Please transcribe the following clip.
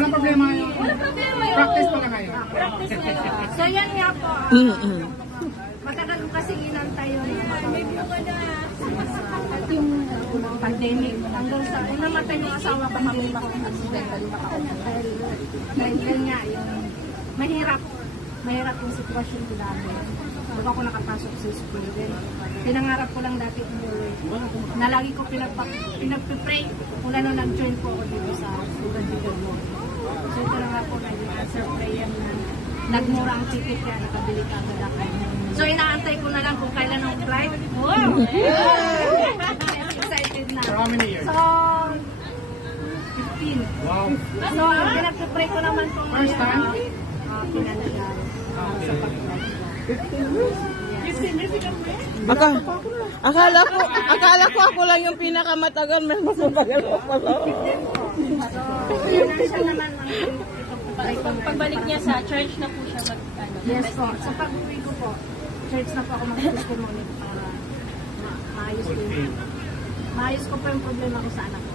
Walang problema yun. Walang problema yun. Practice pa lang kayo. Practice na lang. So yan nga po. Matagal ko kasi inantay yun. May bunga na. At yung pandemic, hanggang sa namatay yung asawa ko, kami accidental dahil yan nga, yung mahirap yung sitwasyon ko dati. Bago ako nakapasok sa school din. Pinangarap ko lang dati umuwi. Na lagi ko pinagpipray kung ano nag-join po ako dito sa student leader mo. So ito na nga po naging answer prayer na nagmura ang ticket kaya nakabili ka agad ako. So inaantay ko na lang kung kailan ang flight. Wow! Excited na. For how many years? So, 15. Wow. So, ang pinagpipray ko naman po First time? pinanagal sa pag-flight ko. 15 years ago mo Akala ko ako lang yung pinakamatagal, mas mabagal ko pala. So, financial naman ang Pagbalik niya sa church na po siya yes po. Sa pag-uwi ko po, church na po ako mag-commute para maayos ko po yung problema ko sa anak ko.